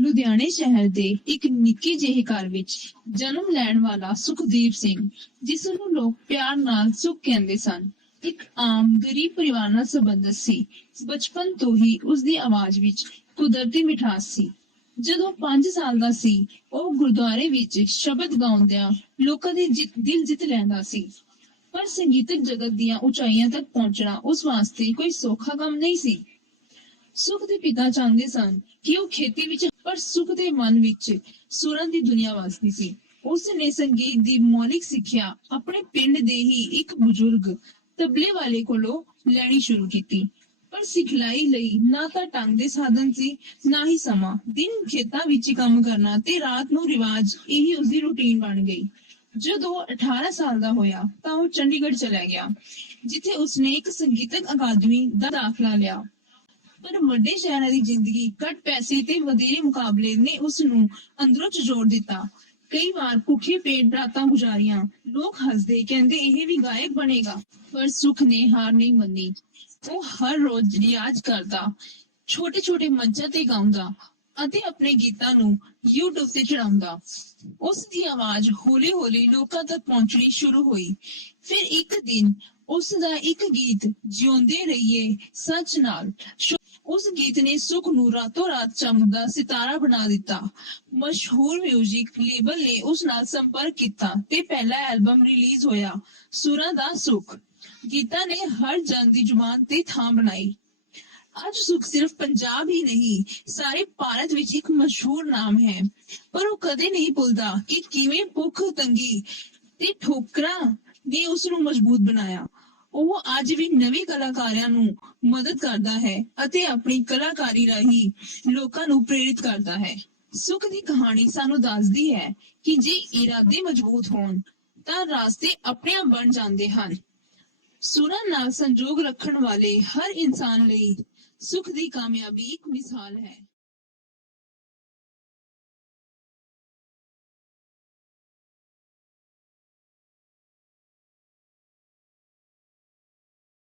ਲੁਧਿਆਣੇ ਸ਼ਹਿਰ ਦੇ ਇੱਕ ਨਿੱਕੇ ਜਿਹੇ ਘਰ ਵਿੱਚ ਜਨਮ ਲੈਣ ਵਾਲਾ ਸੁਖਦੀਪ ਸਿੰਘ, ਜਿਸ ਨੂੰ ਲੋਕ ਪਿਆਰ ਨਾਲ ਸੁਖ ਕਹਿੰਦੇ ਸਨ। ਇੱਕ ਆਮ ਗਰੀਬ ਪਰਿਵਾਰ ਨਾਲ ਸੰਬੰਧਿਤ ਸੀ। ਬਚਪਨ ਤੋਂ ਹੀ ਉਸ ਦੀ ਆਵਾਜ਼ ਵਿੱਚ ਕੁਦਰਤੀ ਮਿਠਾਸ ਸੀ। ਜਦੋਂ 5 ਸਾਲ ਦਾ ਸੀ, ਉਹ ਗੁਰਦੁਆਰੇ ਵਿੱਚ ਸ਼ਬਦ ਗਾਉਂਦਿਆਂ ਲੋਕਾਂ ਦੇ ਜਿ- ਦਿਲ ਜਿੱਤ ਲੈਂਦਾ ਸੀ। ਪਰ ਸੰਗੀਤਕ ਜਗਤ ਦੀਆਂ ਉਚਾਈਆਂ ਤੱਕ ਪਹੁੰਚਣਾ ਉਸ ਵਾਸਤੇ ਕੋਈ ਸੌਖਾ ਕੰਮ ਨਹੀਂ ਸੀ। ਸੁਖ ਦੇ ਪਿਤਾ ਚਾਹੁੰਦੇ ਸਨ ਕਿ ਉਹ ਖੇਤੀ ਵਿੱਚ ਪਰ ਸੁਖ ਦੇ ਮਨ ਵਿੱਚ ਸੁਰਾਂ ਦੀ ਦੁਨੀਆ ਵਸਦੀ ਸੀ। ਉਸ ਨੇ ਸੰਗੀਤ ਦੀ ਮੌਲਿਕ ਸਿੱਖਿਆ ਆਪਣੇ ਪਿੰਡ ਦੇ ਹੀ ਇੱਕ ਬਜ਼ੁਰਗ ਤਬਲੇ ਵਾਲੇ ਕੋਲੋਂ ਲੈਣੀ ਸ਼ੁਰੂ ਕੀਤੀ। ਪਰ ਸਿਖਲਾਈ ਲਈ ਨਾ ਤਾਂ ਟੰਗ ਦੇ ਸਾਧਨ ਸੀ, ਨਾ ਹੀ ਸਮਾਂ। ਦਿਨ ਖੇਤਾਂ ਵਿੱਚ ਹੀ ਕੰਮ ਕਰਨਾ ਤੇ ਰਾਤ ਨੂੰ ਰਿਵਾਜ, ਇਹੀ ਉਸਦੀ ਰੁਟੀਨ ਬਣ ਗਈ। ਜਦੋਂ 18 ਸਾਲ ਦਾ ਹੋਇਆ ਤਾਂ ਉਹ ਚੰਡੀਗੜ੍ਹ ਚਲਾ ਗਿਆ, ਜਿੱਥੇ ਉਸਨੇ ਇੱਕ ਸੰਗੀਤਕ ਅਕਾਦਮੀ ਦਾ ਦਾਖਲਾ ਲਿਆ। ਪਰ ਵੱਡੇ ਸ਼ਹਿਰਾਂ ਦੀ ਜ਼ਿੰਦਗੀ ਘੱਟ ਪੈਸੇ ਤੇ ਵਧੇਰੇ ਮੁਕਾਬਲੇ ਨੇ ਉਸ ਨੂੰ ਅੰਦਰੋਂ ਝਜੋੜ ਦਿੱਤਾ। ਕਈ ਵਾਰ ਭੁੱਖੇ ਪੇਟ ਰਾਤਾਂ ਗੁਜ਼ਾਰੀਆਂ, ਲੋਕ ਹੱਸਦੇ, ਕਹਿੰਦੇ ਇਹ ਵੀ ਗਾਇਕ ਬਣੇਗਾ, ਪਰ ਸੁਖ ਨੇ ਹਾਰ ਨਹੀਂ ਮੰਨੀ। ਉਹ ਹਰ ਰੋਜ਼ ਰਿਆਜ਼ ਕਰਦਾ ਛੋਟੇ ਛੋਟੇ ਮੰਚਾਂ ਤੇ ਗਾਉਂਦਾ ਅਤੇ ਆਪਣੇ ਗੀਤਾਂ ਨੂੰ YouTube ਤੇ ਚੜਾਉਂਦਾ ਉਸ ਦੀ ਆਵਾਜ਼ ਹੌਲੀ-ਹੌਲੀ ਲੋਕਾਂ ਤੱਕ ਪਹੁੰਚਣੀ ਸ਼ੁਰੂ ਹੋਈ। ਫਿਰ ਇੱਕ ਦਿਨ ਉਸ ਦਾ ਇੱਕ ਗੀਤ ਜਿਉਂਦੇ ਰਹੀਏ ਸੱਚ ਨਾਲ। ਉਸ ਗੀਤ ਨੇ ਸੁਖ ਨੂੰ ਰਾਤੋਂ ਰਾਤ ਚਮਕਦਾ ਸਿਤਾਰਾ ਬਣਾ ਦਿੱਤਾ। ਮਸ਼ਹੂਰ 뮤직 ਲੇਬਲ ਨੇ ਉਸ ਨਾਲ ਸੰਪਰਕ ਕੀਤਾ ਤੇ ਪਹਿਲਾ ਐਲਬਮ ਰਿਲੀਜ਼ ਹੋਇਆ, ਸੁਰਾਂ ਦਾ ਸੁਖ। ਗੀਤਾਂ ਨੇ ਹਰ ਜਨ ਦੀ ਜ਼ੁਬਾਨ ਤੇ ਥਾਂ ਬਣਾਈ। ਅੱਜ ਸੁਖ ਸਿਰਫ ਪੰਜਾਬ ਹੀ ਨਹੀਂ, ਸਾਰੇ ਭਾਰਤ ਵਿੱਚ ਇੱਕ ਮਸ਼ਹੂਰ ਨਾਮ ਹੈ। ਪਰ ਉਹ ਕਦੇ ਨਹੀਂ ਭੁੱਲਦਾ ਕਿ ਕਿਵੇਂ ਭੁੱਖ ਤੰਗੀ ਤੇ ਠੋਕਰਾਂ ਨੇ ਉਸ ਨੂੰ ਮਜ਼ਬੂਤ ਬਣਾਇਆ। ਉਹ ਅੱਜ ਵੀ ਨਵੇਂ ਕਲਾਕਾਰਾਂ ਨੂੰ ਮਦਦ ਕਰਦਾ ਹੈ ਅਤੇ ਆਪਣੀ ਕਲਾਕਾਰੀ ਰਾਹੀਂ ਲੋਕਾਂ ਨੂੰ ਪ੍ਰੇਰਿਤ ਕਰਦਾ ਹੈ। ਸੁਖ ਦੀ ਕਹਾਣੀ ਸਾਨੂੰ ਦੱਸਦੀ ਹੈ ਕਿ ਜੇ ਇਰਾਦੇ ਮਜ਼ਬੂਤ ਹੋਣ, ਤਾਂ ਰਾਸਤੇ ਆਪਣੇ ਆਪ ਬਣ ਜਾਂਦੇ ਹਨ। ਸੁਰਾਂ ਨਾਲ ਸੰਜੋਗ ਰੱਖਣ ਵਾਲੇ ਹਰ ਇਨਸਾਨ ਲਈ ਸੁਖ ਦੀ ਕਾਮਯਾਬੀ ਇੱਕ ਮਿਸਾਲ ਹੈ।